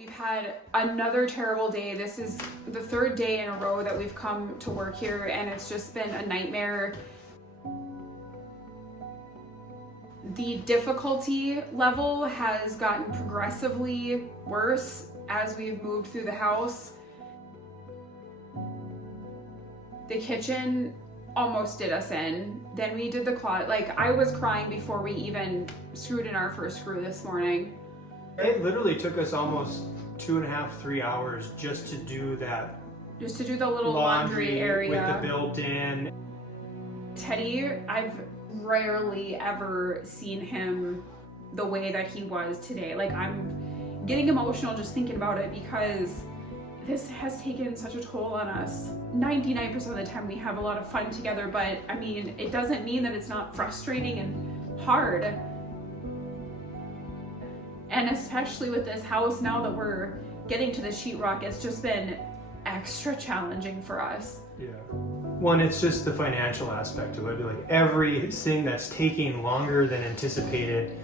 We've had another terrible day. This is the third day in a row that we've come to work here, and it's just been a nightmare. The difficulty level has gotten progressively worse as we've moved through the house. The kitchen almost did us in. Then we did the closet. Like, I was crying before we even screwed in our first screw this morning. It literally took us almost 2.5, 3 hours just to do that. Just to do the little laundry area. With the built-in. Teddy, I've rarely ever seen him the way that he was today. Like, I'm getting emotional just thinking about it because this has taken such a toll on us. 99% of the time we have a lot of fun together, but I mean, it doesn't mean that it's not frustrating and hard. And especially with this house, now that we're getting to the sheetrock, it's just been extra challenging for us. Yeah. One, it's just the financial aspect of it. Like, everything that's taking longer than anticipated,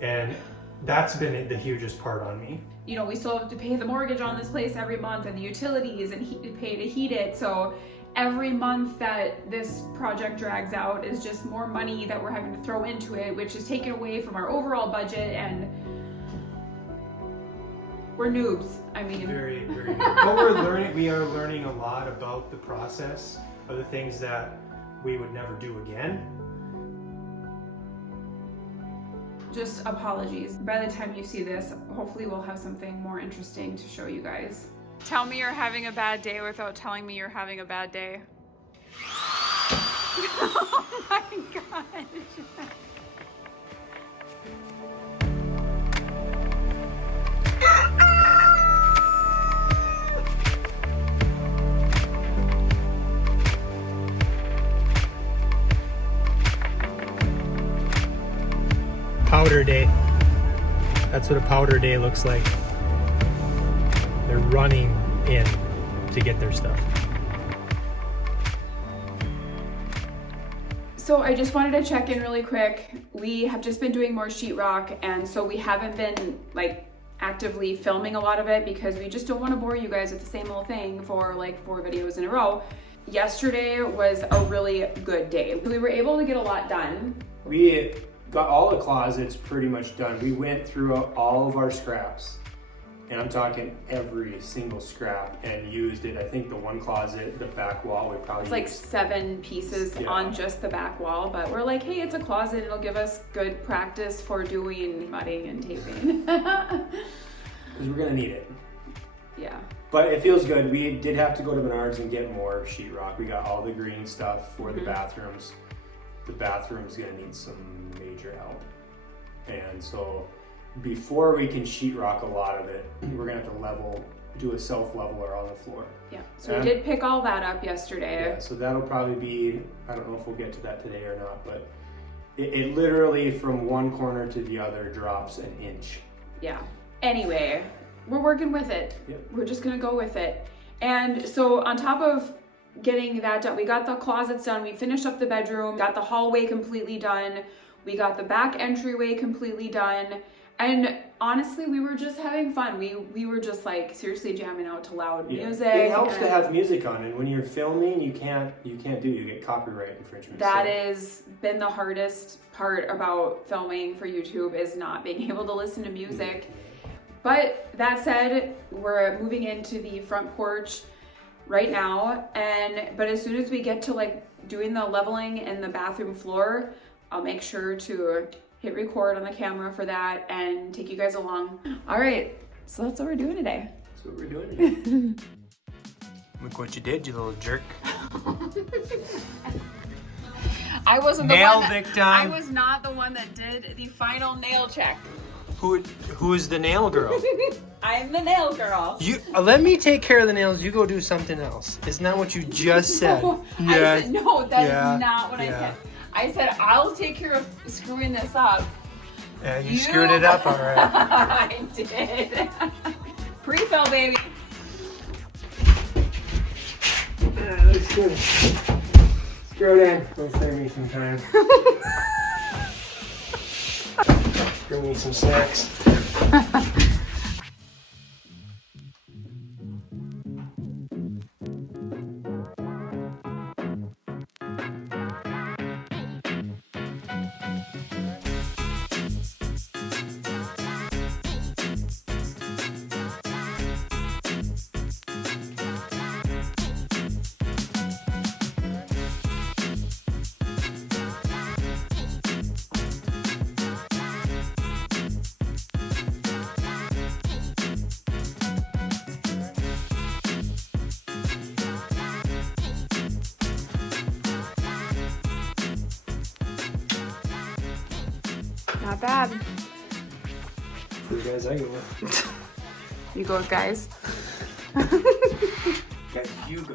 and that's been the hugest part on me. You know, we still have to pay the mortgage on this place every month, and the utilities, and pay to heat it. So every month that this project drags out is just more money that we're having to throw into it, which is taken away from our overall budget, and we're noobs. I mean, very, very. But we are learning a lot about the process of the things that we would never do again. Just apologies. By the time you see this, hopefully we'll have something more interesting to show you guys. Tell me you're having a bad day without telling me you're having a bad day. Oh my gosh. Powder day. That's what a powder day looks like. They're running in to get their stuff. So I just wanted to check in really quick. We have just been doing more sheetrock, and so we haven't been like actively filming a lot of it because we just don't want to bore you guys with the same old thing for like 4 videos in a row. Yesterday was a really good day. We were able to get a lot done. We got all the closets pretty much done. We went through all of our scraps, and I'm talking every single scrap, and used it. I think the one closet, the back wall, we probably It's like 7 pieces on just the back wall, but we're like, hey, it's a closet. It'll give us good practice for doing mudding and taping. Because we're gonna need it. Yeah. But it feels good. We did have to go to Menards and get more sheetrock. We got all the green stuff for the bathrooms. The bathroom's gonna need some major help. And so before we can sheetrock a lot of it, we're gonna have to do a self-leveler on the floor. Yeah, so we did pick all that up yesterday. Yeah, so that'll probably be, I don't know if we'll get to that today or not, but it literally from one corner to the other drops an inch. Yeah. Anyway, we're working with it. Yep. We're just gonna go with it. And so on top of getting that done, we got the closets done, we finished up the bedroom, got the hallway completely done, we got the back entryway completely done, and honestly we were just having fun. We were just like seriously jamming out to loud music. It helps to have music on, and when you're filming you get copyright infringement. That has been the hardest part about filming for YouTube, is not being able to listen to music. But that said, we're moving into the front porch right now, but as soon as we get to like doing the leveling in the bathroom floor, I'll make sure to hit record on the camera for that and take you guys along. All right, so that's what we're doing today. That's what we're doing today. Look what you did, you little jerk. I wasn't nail the one victim. I was not the one that did the final nail check. Who is the nail girl? I'm the nail girl. You let me take care of the nails. You go do something else. Isn't that what you just said? Yeah. No, that is not what I said. I said I'll take care of screwing this up. Yeah, you screwed it up, all right. I did. Pre-fill, baby. Looks good. Screw it in. It'll save me some time. Bring me some snacks. Not bad. For the guys I go with. You go with guys. Guys, you go.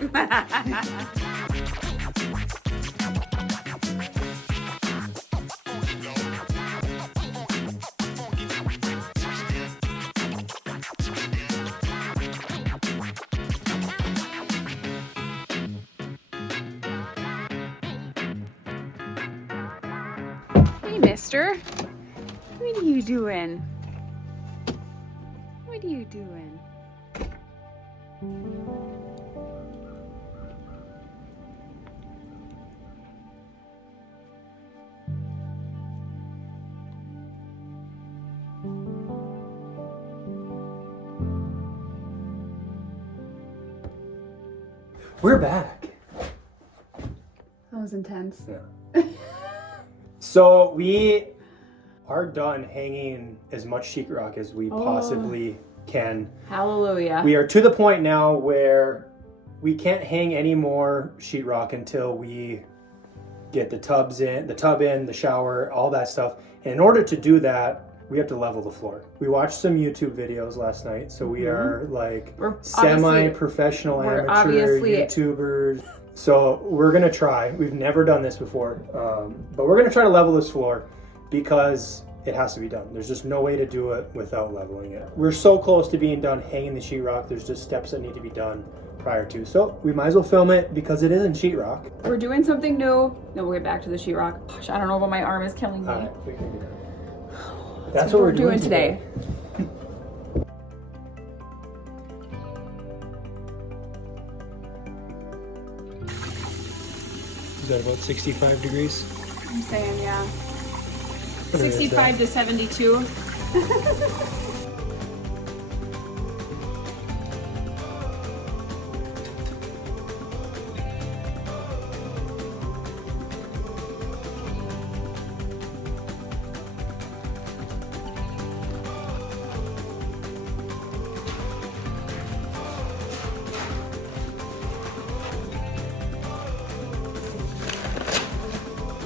Hey, mister. What are you doing? What are you doing? We're back. That was intense. Yeah. So we are done hanging as much sheetrock as we possibly can. Hallelujah. We are to the point now where we can't hang any more sheetrock until we get the tub in, the shower, all that stuff. And in order to do that, we have to level the floor. We watched some YouTube videos last night, so we are like semi-professional amateur YouTubers. So we're gonna try. We've never done this before, but we're gonna try to level this floor because it has to be done. There's just no way to do it without leveling it. We're so close to being done hanging the sheetrock. There's just steps that need to be done prior to. So we might as well film it because it isn't sheetrock. We're doing something new. Then we'll get back to the sheetrock. Gosh, I don't know, but my arm is killing me. All right, we can do that. That's what we're doing today. Is that about 65 degrees? I'm saying, yeah. What is 65 to 72.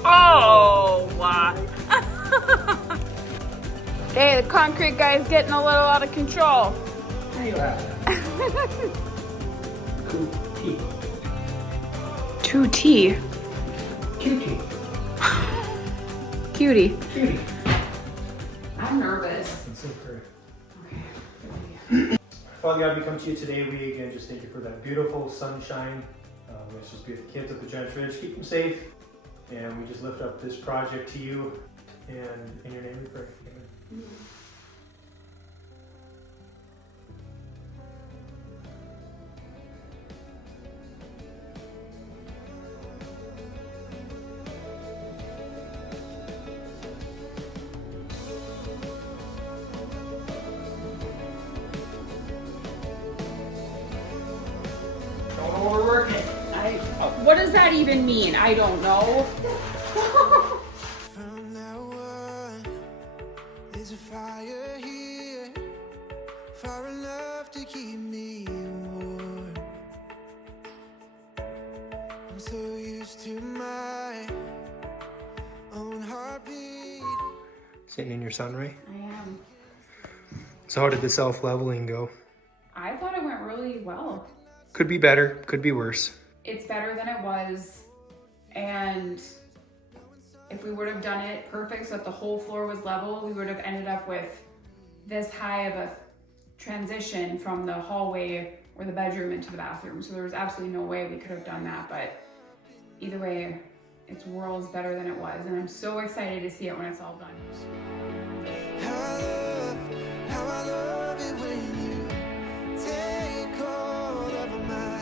Oh, wow. Hey, the concrete guy's getting a little out of control. There you are. Q-T. 2T. Cutie. Cutie. Cutie. I'm nervous. That's so great. Okay. Father God, we come to you today. We again just thank you for that beautiful sunshine. Let's just be with the kids at the Giants Ridge. Keep them safe. And we just lift up this project to you. And in your name we pray. Amen. Don't know what we're working. What does that even mean? I don't know. From now on, there's a fire here, far enough to keep me warm. I'm so used to my own heartbeat. Sitting in your sun, Ray? I am. So how did the self-leveling go? I thought it went really well. Could be better, could be worse. It's better than it was. And if we would have done it perfect so that the whole floor was level, we would have ended up with this high of a transition from the hallway or the bedroom into the bathroom. So there was absolutely no way we could have done that. But either way, it's worlds better than it was. And I'm so excited to see it when it's all done. How I love it when you take all of my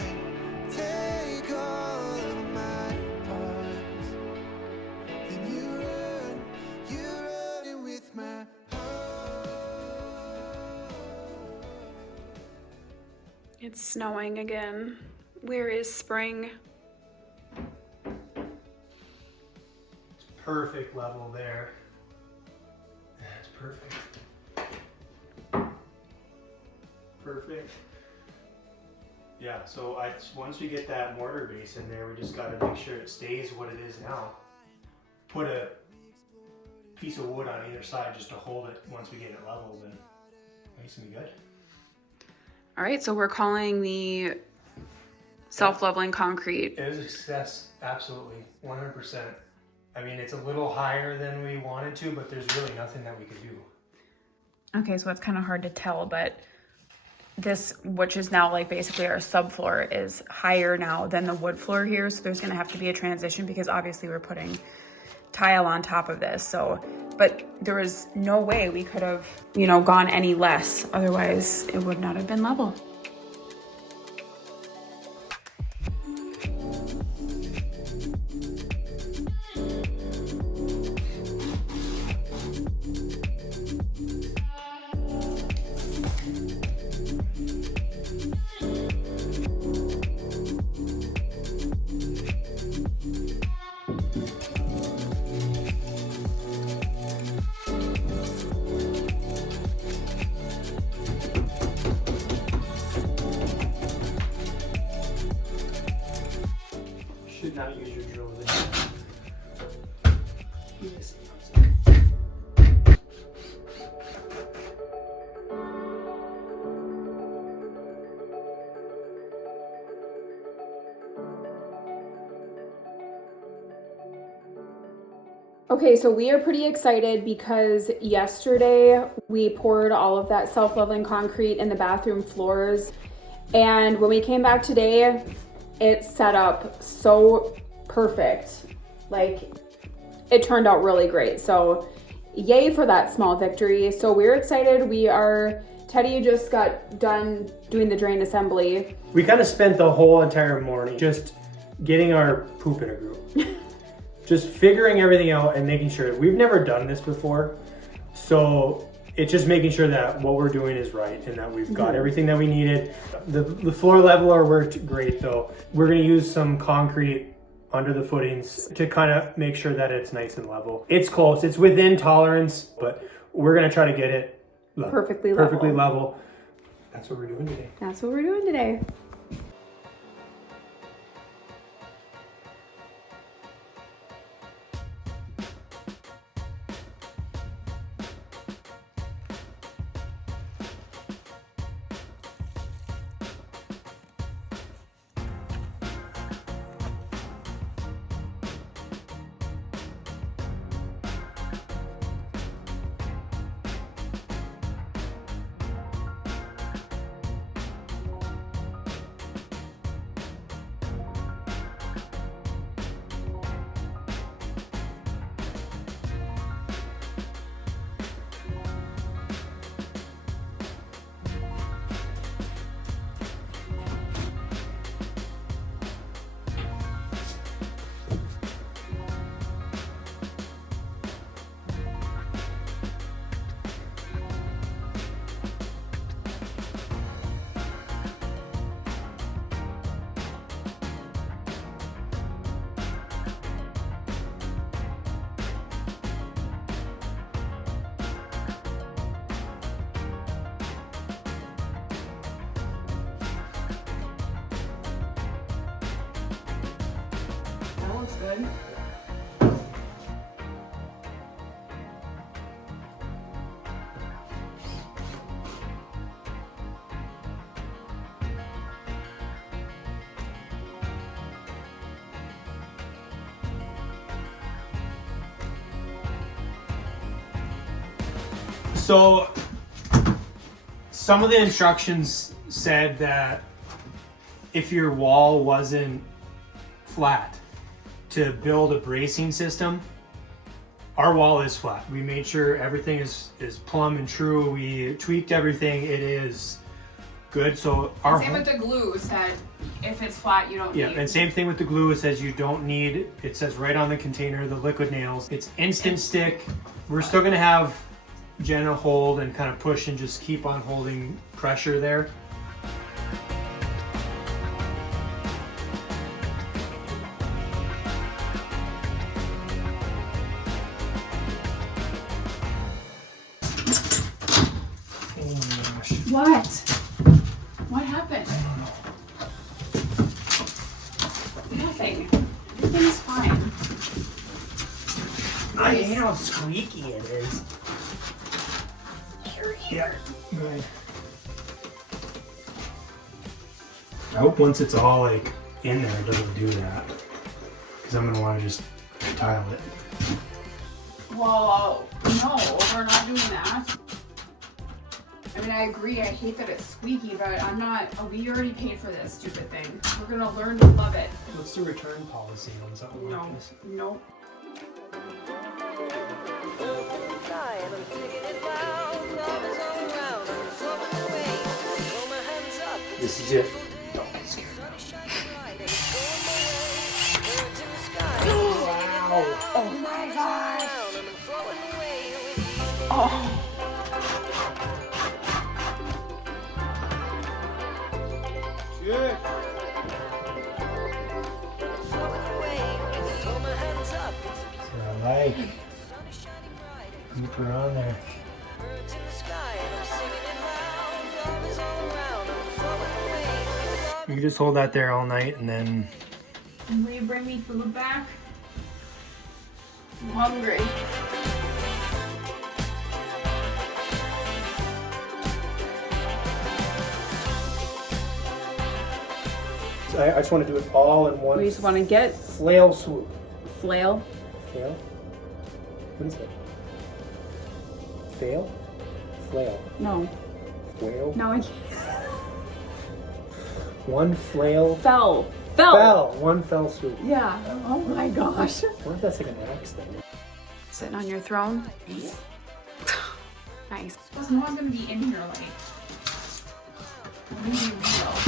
parts. Then you run in with my heart. It's snowing again. Where is spring? Perfect level there. That's perfect. Perfect. Yeah, so once we get that mortar base in there, we just got to make sure it stays what it is now. Put a piece of wood on either side just to hold it once we get it leveled, and it's gonna be good. All right, so we're calling the self-leveling concrete. It was a success, absolutely, 100%. I mean, it's a little higher than we wanted to, but there's really nothing that we could do. Okay, so it's kind of hard to tell, but this, which is now like basically our subfloor, is higher now than the wood floor here. So there's gonna have to be a transition because obviously we're putting tile on top of this. So, but there was no way we could have, you know, gone any less. Otherwise it would not have been level. Should not use your drill this. Yes. Okay, so we are pretty excited because yesterday we poured all of that self-leveling concrete in the bathroom floors. And when we came back today, it set up so perfect. Like, it turned out really great. So yay for that small victory. So we're excited. Teddy just got done doing the drain assembly. We kind of spent the whole entire morning just getting our poop in a group. Just figuring everything out and making sure. We've never done this before. So it's just making sure that what we're doing is right and that we've got everything that we needed. The floor leveler worked great though. We're gonna use some concrete under the footings to kind of make sure that it's nice and level. It's close, it's within tolerance, but we're gonna try to get it Perfectly level. That's what we're doing today. That's what we're doing today. Good. So some of the instructions said that if your wall wasn't flat, to build a bracing system. Our wall is flat. We made sure everything is plumb and true. We tweaked everything. It is good. So our same with the glue said if it's flat you don't need. And same thing with the glue. It says you don't need. It says right on the container the liquid nails. It's instant stick. We're still gonna have Jenna hold and kind of push and just keep on holding pressure there. What? What happened? Nothing. Everything's fine. I I hate how squeaky it is. Yeah, good. I hope once it's all like in there, it doesn't do that. Because I'm gonna want to just tile it. Well, no, we're not doing that. I mean, I agree. I hate that it's squeaky, but I'm not. Oh, we already paid for this stupid thing. We're gonna learn to love it. What's the return policy on something like this? Nope. This is it. Don't get scared. Wow. Oh my gosh. Oh. Good. So I like. Keep her on there. You can just hold that there all night and then. And will you bring me food back? I'm hungry. I just want to do it all in one We just want to get flail swoop. flail. Flail? What is it? Fail? Flail. No. Flail? No, I can't. One flail. Fell. Fell. One fell swoop. Yeah. Oh my gosh. I wonder if that's like an axe thing. Sitting on your throne. Nice. No one's gonna be in here like. What do you mean, real?